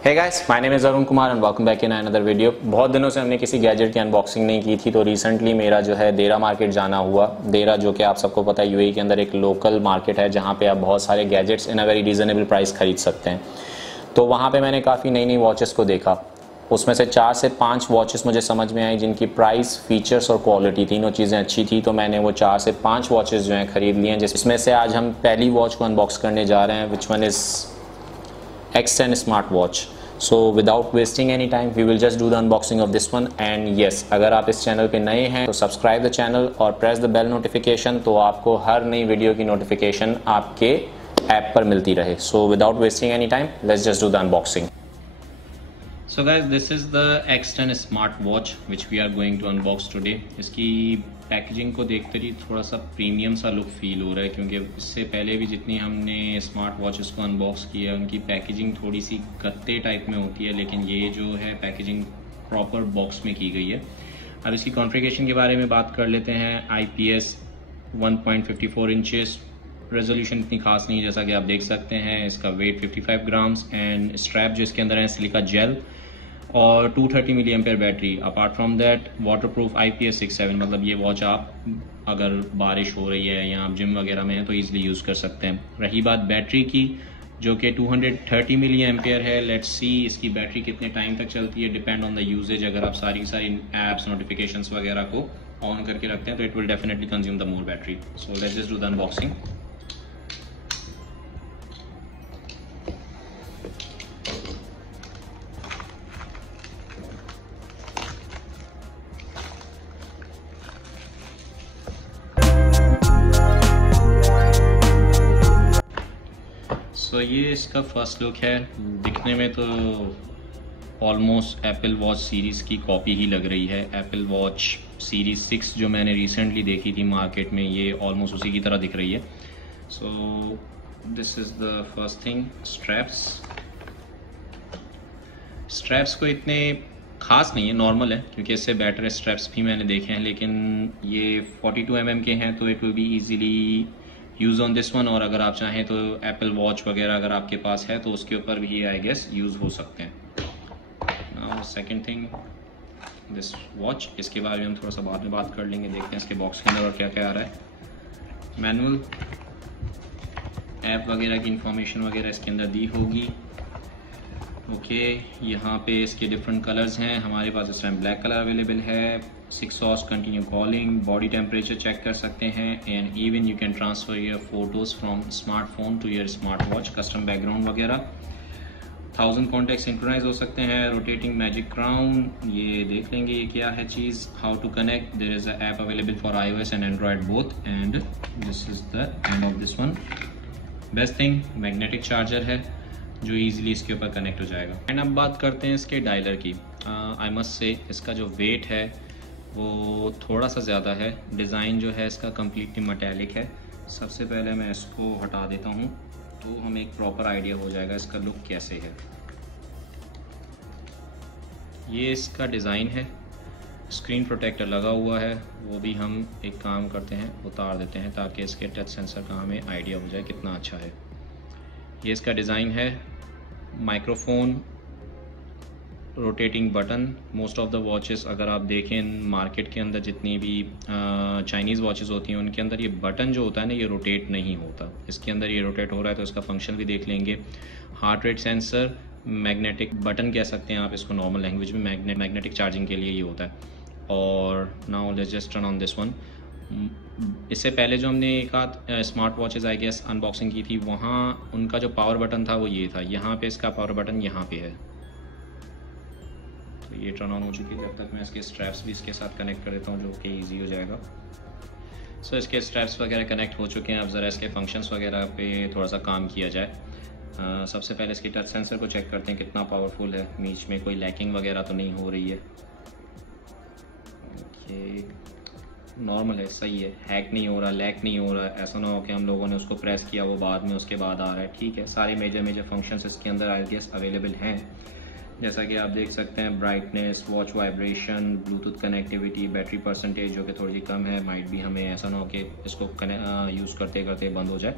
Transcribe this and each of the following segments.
Hey guys, my name is Arun Kumar and welcome back in another video. बहुत दिनों से हमने किसी गैजेट की अनबॉक्सिंग नहीं की थी, तो रिसेंटली मेरा जो है देरा मार्केट जाना हुआ। देरा जो कि आप सबको पता है यूएई के अंदर एक लोकल मार्केट है जहाँ पे आप बहुत सारे gadgets in a very reasonable price खरीद सकते हैं। तो वहाँ पे मैंने काफ़ी नई नई वॉचेस को देखा। उसमें से 4 से 5 वॉचेस मुझे समझ में आई जिनकी प्राइस, फीचर्स और क्वालिटी तीनों चीज़ें अच्छी थी। तो मैंने वो 4 से 5 वॉचेस जो हैं खरीद लिए हैं, जिसमें से आज हम पहली वॉच को अनबॉक्स करने जा रहे हैं, which one is X10 smart watch. So without wasting any time we will just do the unboxing of this one. And yes, अगर आप इस चैनल पे नए हैं तो सब्सक्राइब द चैनल और प्रेस द बेल नोटिफिकेशन, तो आपको हर नई वीडियो की नोटिफिकेशन आपके ऐप पर मिलती रहे। सो without wasting any time let's just do the unboxing. So guys, this is the X10 smart-watch which we are going to unbox today। इसकी पैकेजिंग को देखते ही थोड़ा सा प्रीमियम सा लुक फील हो रहा है, क्योंकि इससे पहले भी जितनी हमने स्मार्ट वॉचेस को अनबॉक्स किया उनकी पैकेजिंग थोड़ी सी गत्ते टाइप में होती है, लेकिन ये जो है पैकेजिंग प्रॉपर बॉक्स में की गई है। अब इसकी कॉन्फ़िगरेशन के बारे में बात कर लेते हैं। IPS 1.54 इंचेस, रेजोल्यूशन इतनी खास नहीं है जैसा कि आप देख सकते हैं। इसका वेट 55 ग्राम्स एंड स्ट्रैप जो इसके अंदर है सिलिका जेल और 230 milli ampere battery. Apart from that waterproof IP67, मतलब ये वॉच आप अगर बारिश हो रही है या आप जिम वगैरह में हैं तो ईजिली यूज़ कर सकते हैं। रही बात बैटरी की, जो कि 230 मिली एम्पेयर है। लेट्स सी इसकी बैटरी कितने टाइम तक चलती है, डिपेंड ऑन द यूजेज। अगर आप सारी ऐप्स नोटिफिकेशंस वगैरह को ऑन करके रखते हैं तो it will definitely consume the more battery. So let's just do the unboxing. तो ये इसका फर्स्ट लुक है। दिखने में तो ऑलमोस्ट एप्पल वॉच सीरीज़ की कॉपी ही लग रही है। एप्पल वॉच सीरीज़ 6 जो मैंने रिसेंटली देखी थी मार्केट में, ये ऑलमोस्ट उसी की तरह दिख रही है। So this is the first thing. Straps को इतने खास नहीं है, नॉर्मल है, क्योंकि इससे बेटर स्ट्रैप्स भी मैंने देखे हैं, लेकिन ये 42 mm के हैं तो it will be easily use on this one. और अगर आप चाहें तो एप्पल वॉच वगैरह अगर आपके पास है तो उसके ऊपर भी आई गेस यूज़ हो सकते हैं। Now second thing, this watch, इसके बारे में हम थोड़ा सा बाद में बात कर लेंगे। देखते हैं इसके बॉक्स के अंदर और क्या क्या आ रहा है। मैनुअल, ऐप वगैरह की इंफॉर्मेशन वगैरह इसके अंदर दी होगी। ओके, यहाँ पे इसके डिफरेंट कलर्स हैं। हमारे पास इस टाइम ब्लैक कलर अवेलेबल है। 6 hours continue calling, body temperature check कर सकते हैं, and even you can transfer your photos from smartphone to your smart watch, custom background वगैरह। 1000 कॉन्टैक्ट सिंक्रोनाइज हो सकते हैं। रोटेटिंग मैजिक क्राउन, ये देख लेंगे ये क्या है चीज़। How to connect, there is a app available for iOS and Android both, and this is the end of this one. Best thing, magnetic charger है जो ईजिली इसके ऊपर कनेक्ट हो जाएगा। एंड अब बात करते हैं इसके डायलर की। आई मस्ट से इसका जो वेट है वो थोड़ा सा ज़्यादा है। डिज़ाइन जो है इसका कम्प्लीटली मेटालिक है। सबसे पहले मैं इसको हटा देता हूँ तो हमें एक प्रॉपर आइडिया हो जाएगा इसका लुक कैसे है। ये इसका डिज़ाइन है। स्क्रीन प्रोटेक्टर लगा हुआ है, वो भी हम एक काम करते हैं उतार देते हैं ताकि इसके टच सेंसर का हमें आइडिया हो जाए कितना अच्छा है। ये इसका डिज़ाइन है। Microphone, rotating button. Most of the watches अगर आप देखें मार्केट के अंदर जितनी भी चाइनीज़ वॉचेस होती हैं उनके अंदर ये बटन जो होता है ना ये रोटेट नहीं होता। इसके अंदर ये रोटेट हो रहा है, तो इसका फंक्शन भी देख लेंगे। Heart rate sensor, magnetic button कह सकते हैं आप इसको नॉर्मल लैंग्वेज में, मैग्नेटिक चार्जिंग के लिए ये होता है। और now let's just turn on this one. इससे पहले जो हमने एक आध smart watches I guess unboxing की थी, वहाँ उनका जो पावर बटन था वो ये था। यहाँ पे इसका पावर बटन यहाँ पे है, तो ये टर्न ऑन हो चुकी है। जब तक मैं इसके स्ट्रैप्स भी इसके साथ कनेक्ट कर देता हूँ जो कि ईजी हो जाएगा। सो इसके स्ट्रैप्स वगैरह कनेक्ट हो चुके हैं। अब ज़रा इसके फंक्शंस वगैरह पे थोड़ा सा काम किया जाए। सबसे पहले इसके टच सेंसर को चेक करते हैं कितना पावरफुल है, बीच में कोई लैकिंग वगैरह तो नहीं हो रही है। ओके, नॉर्मल है, सही है, हैक नहीं हो रहा, लैक नहीं हो रहा। ऐसा ना हो कि हम लोगों ने उसको प्रेस किया वो बाद में उसके बाद आ रहा है। ठीक है, सारे मेजर फंक्शंस इसके अंदर आई गेस अवेलेबल हैं। जैसा कि आप देख सकते हैं, brightness, watch vibration, Bluetooth connectivity, battery percentage जो कि थोड़ी सी कम है। माइट भी हमें ऐसा ना हो कि इसको यूज़ करते करते बंद हो जाए।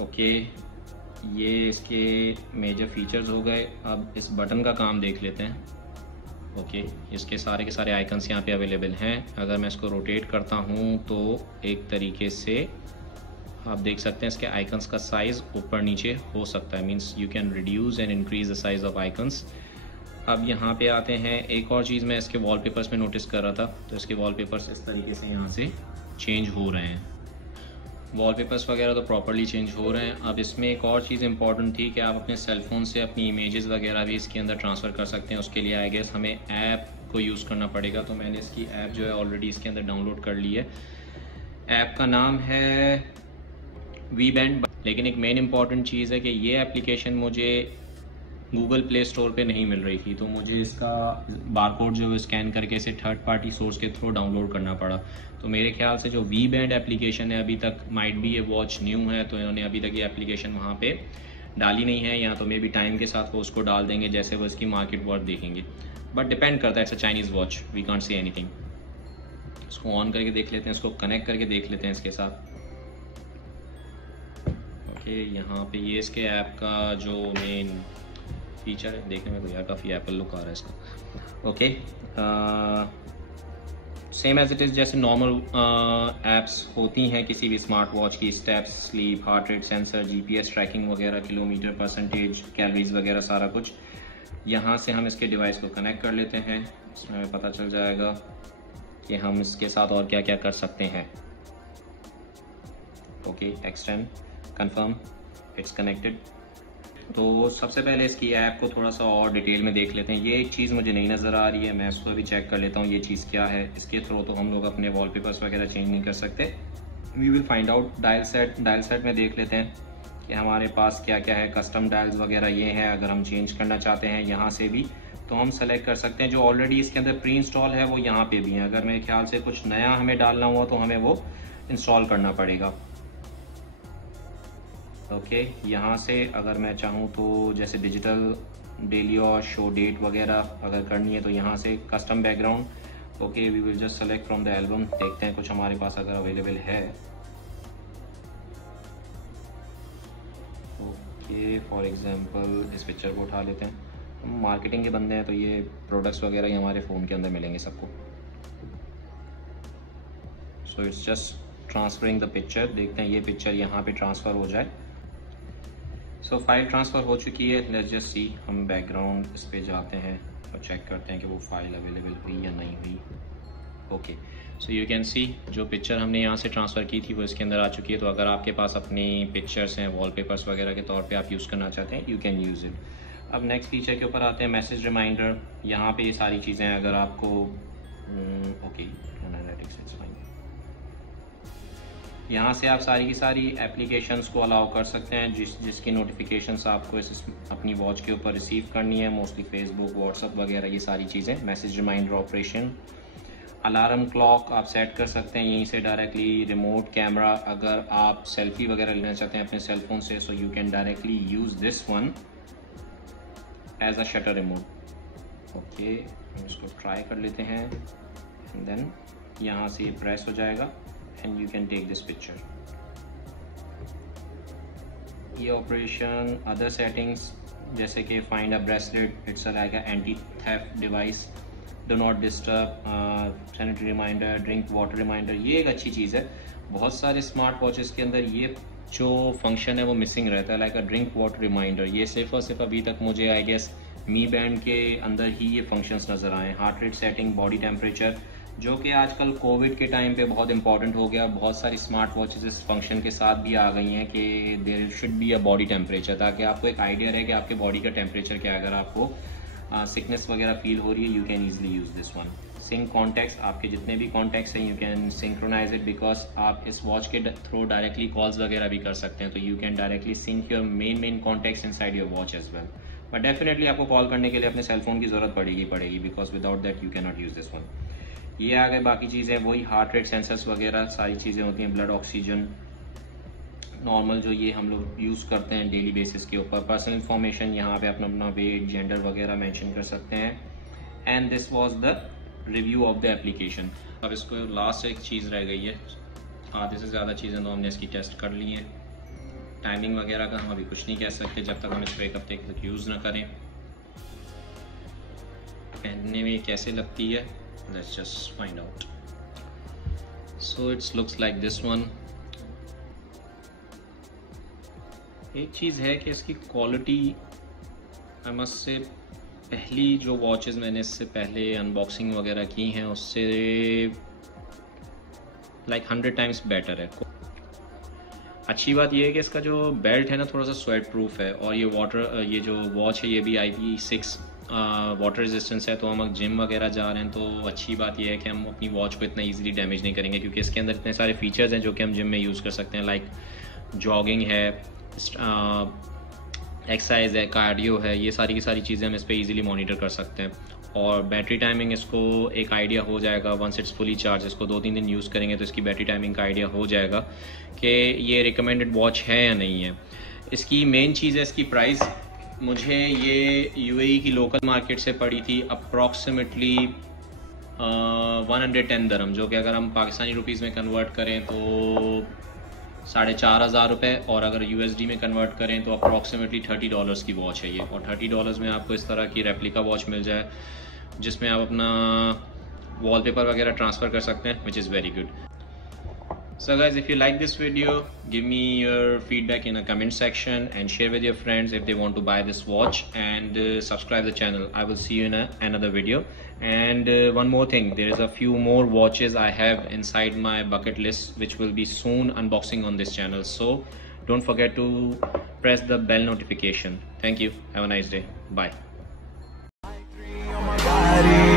ओके, ये इसके मेजर फीचर्स हो गए। अब इस बटन का काम देख लेते हैं। ओके, इसके सारे के सारे आइकन्स यहाँ पे अवेलेबल हैं। अगर मैं इसको रोटेट करता हूँ तो एक तरीके से आप देख सकते हैं इसके आइकन्स का साइज़ ऊपर नीचे हो सकता है, means you can reduce and increase the size of icons. अब यहाँ पे आते हैं, एक और चीज़ मैं इसके वॉलपेपर्स में नोटिस कर रहा था, तो इसके वॉलपेपर्स इस तरीके से यहाँ से चेंज हो रहे हैं। वॉलपेपर्स वगैरह तो प्रॉपर्ली चेंज हो रहे हैं। अब इसमें एक और चीज़ इंपॉर्टेंट थी कि आप अपने सेलफोन से अपनी इमेजेस वगैरह भी इसके अंदर ट्रांसफ़र कर सकते हैं। उसके लिए आई गेस हमें ऐप को यूज़ करना पड़ेगा, तो मैंने इसकी ऐप जो है ऑलरेडी इसके अंदर डाउनलोड कर ली है। ऐप का नाम है वी बैंड। लेकिन एक मेन इंपॉर्टेंट चीज़ है कि ये एप्लीकेशन मुझे गूगल प्ले स्टोर पे नहीं मिल रही थी, तो मुझे इसका बारकोड जो है स्कैन करके इसे थर्ड पार्टी सोर्स के थ्रू डाउनलोड करना पड़ा। तो मेरे ख्याल से जो वी बैंड एप्लीकेशन है, अभी तक माइट बी ये वॉच न्यू है, तो इन्होंने अभी तक ये एप्लीकेशन वहाँ पे डाली नहीं है, या तो मे बी टाइम के साथ वो उसको डाल देंगे जैसे वो इसकी मार्केट वर्थ देखेंगे। बट डिपेंड करता है, it's a Chinese watch, we can't say anything. इसको ऑन करके देख लेते हैं, इसको कनेक्ट करके देख लेते हैं इसके साथ। ओके, यहाँ पे ये इसके ऐप का जो मेन फीचर है, देखने में तो यार काफ़ी एप्पल लुक आ रहा है इसका। Okay, same as it is जैसे नॉर्मल एप्स होती हैं किसी भी स्मार्ट वॉच की, steps, sleep, heart rate sensor, GPS tracking वगैरह, किलोमीटर, परसेंटेज, कैलोरीज वगैरह सारा कुछ। यहाँ से हम इसके डिवाइस को कनेक्ट कर लेते हैं, इसमें हमें पता चल जाएगा कि हम इसके साथ और क्या क्या कर सकते हैं। Okay, extend, confirm, it's connected. तो सबसे पहले इसकी ऐप को थोड़ा सा और डिटेल में देख लेते हैं। ये एक चीज़ मुझे नहीं नज़र आ रही है, मैं इसको भी चेक कर लेता हूँ ये चीज़ क्या है। इसके थ्रू तो हम लोग अपने वॉलपेपर्स वगैरह चेंज नहीं कर सकते। We will find out. Dial set में देख लेते हैं कि हमारे पास क्या क्या है। कस्टम डायल्स वगैरह ये है, अगर हम चेंज करना चाहते हैं यहाँ से भी तो हम सेलेक्ट कर सकते हैं। जो ऑलरेडी इसके अंदर प्री इंस्टॉल है वो यहाँ पे भी है। अगर मेरे ख्याल से कुछ नया हमें डालना हुआ तो हमें वो इंस्टॉल करना पड़ेगा। ओके, यहाँ से अगर मैं चाहूँ तो जैसे डिजिटल डेली और शो डेट वगैरह अगर करनी है तो यहाँ से custom background. Okay, we will just select from the album. देखते हैं कुछ हमारे पास अगर अवेलेबल है। ओके, फॉर एग्जांपल इस पिक्चर को उठा लेते हैं। हम मार्केटिंग के बंदे हैं तो ये प्रोडक्ट्स वगैरह ही हमारे फ़ोन के अंदर मिलेंगे सबको। So it's just transferring the picture. देखते हैं ये पिक्चर यहाँ पे ट्रांसफ़र हो जाए। सो फाइल ट्रांसफ़र हो चुकी है। लेट्स जस्ट सी, हम बैकग्राउंड इस पे जाते हैं और चेक करते हैं कि वो फाइल अवेलेबल हुई या नहीं हुई। Okay, so you can see जो पिक्चर हमने यहाँ से ट्रांसफ़र की थी वो इसके अंदर आ चुकी है। तो अगर आपके पास अपनी पिक्चर्स हैं वॉलपेपर्स वगैरह के तौर पे आप यूज़ करना चाहते हैं, यू कैन यूज़ इट। अब नेक्स्ट फीचर के ऊपर आते हैं, मैसेज रिमाइंडर। यहाँ पे ये सारी चीज़ें अगर आपको ओके, एनालिटिक्स इट्स फाइन। यहाँ से आप सारी की सारी एप्लीकेशंस को अलाउ कर सकते हैं जिसकी नोटिफिकेशंस आपको अपनी वॉच के ऊपर रिसीव करनी है। मोस्टली फेसबुक, व्हाट्सअप वगैरह ये सारी चीज़ें। Message reminder operation, alarm clock आप सेट कर सकते हैं यहीं से डायरेक्टली। रिमोट कैमरा, अगर आप सेल्फी वगैरह लेना चाहते हैं अपने सेलफोन से, so you can directly use this one as a shutter remote. Okay, हम इसको ट्राई कर लेते हैं एंड देन यहाँ से ये प्रेस हो जाएगा and you can take this picture. ये ऑपरेशन, अदर सेटिंग्स जैसे कि find a bracelet, it's like a anti theft device, do not disturb, sanitary reminder, drink water reminder. ये एक अच्छी चीज़ है। बहुत सारे स्मार्ट वॉचेस के अंदर ये जो फंक्शन है वो मिसिंग रहता है, like a drink water reminder. ये सिर्फ और सिर्फ अभी तक मुझे आई गेस मी बैंड के अंदर ही ये फंक्शंस नज़र आए। Heart rate setting, body temperature, जो कि आजकल कोविड के टाइम पे बहुत इंपॉर्टेंट हो गया। बहुत सारी स्मार्ट वॉचेस इस फंक्शन के साथ भी आ गई हैं कि there should be a body temperature, ताकि आपको एक आइडिया रहे कि आपके बॉडी का टेम्परेचर क्या है। अगर आपको सिकनेस वगैरह फील हो रही है, you can easily use this one. Sync contacts, आपके जितने भी कॉन्टैक्ट्स हैं you can synchronise it, because आप इस वॉच के थ्रू डायरेक्टली कॉल्स वगैरह भी कर सकते हैं। तो you can directly sync your main contacts inside your watch as well. But definitely आपको कॉल करने के लिए अपने सेलफोन की ज़रूरत पड़ेगी, because without that you can not use this one. ये आ गए बाकी चीज़ें, वही हार्ट रेट सेंसर्स वगैरह सारी चीज़ें होती हैं। ब्लड ऑक्सीजन नॉर्मल जो ये हम लोग यूज़ करते हैं डेली बेसिस के ऊपर। पर्सनल इंफॉर्मेशन, यहाँ पे अपना वेट, जेंडर वगैरह मेंशन कर सकते हैं। And this was the review of the application. अब इसको लास्ट एक चीज़ रह गई है, आधे से ज़्यादा चीज़ें तो हमने इसकी टेस्ट कर ली हैं। टाइमिंग वगैरह का हम अभी कुछ नहीं कह सकते जब तक हम इसको एक हफ्ते तक यूज़ ना करें। पहनने में कैसे लगती है, let's just find out. So it's looks like this one. एक चीज़ है कि इसकी क्वालिटी, आई मस्ट से, पहली जो वॉचेस मैंने इससे पहले अनबॉक्सिंग वगैरह की हैं उससे लाइक 100 टाइम्स बेटर है। अच्छी बात यह है कि इसका जो बेल्ट है ना थोड़ा सा स्वेट प्रूफ है, और ये जो वॉच है ये भी IP6 वाटर रेजिस्टेंस है। तो हम जिम वगैरह जा रहे हैं तो अच्छी बात यह है कि हम अपनी वॉच को इतना इजीली डैमेज नहीं करेंगे, क्योंकि इसके अंदर इतने सारे फीचर्स हैं जो कि हम जिम में यूज़ कर सकते हैं। लाइक जॉगिंग है, एक्सरसाइज है, कार्डियो है, ये सारी की सारी चीज़ें हम इस पर ईजिली मॉनिटर कर सकते हैं। और बैटरी टाइमिंग इसको एक आइडिया हो जाएगा वंस इट्स फुली चार्ज। इसको 2-3 दिन यूज़ करेंगे तो इसकी बैटरी टाइमिंग का आइडिया हो जाएगा कि ये रिकमेंडेड वॉच है या नहीं है। इसकी मेन चीज़ है इसकी प्राइस। मुझे ये UAE की लोकल मार्केट से पड़ी थी अप्रॉक्सीमेटली 110 दरहम, जो कि अगर हम पाकिस्तानी रुपीज़ में कन्वर्ट करें तो 4,500 रुपये, और अगर USD में कन्वर्ट करें तो अप्रॉक्सीमेटली $30 की वॉच है ये। और $30 में आपको इस तरह की रेप्लिका वॉच मिल जाए जिसमें आप अपना वॉलपेपर वगैरह ट्रांसफ़र कर सकते हैं, which is very good. So guys, if you like this video, give me your feedback in a comment section and share with your friends if they want to buy this watch, and subscribe the channel. I will see you in another video. And one more thing, there is a few more watches I have inside my bucket list which will be soon unboxing on this channel. So don't forget to press the bell notification. Thank you. Have a nice day. Bye.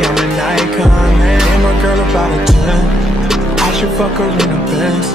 I'm an icon, man. My girl about a 10. I should fuck her in a Benz.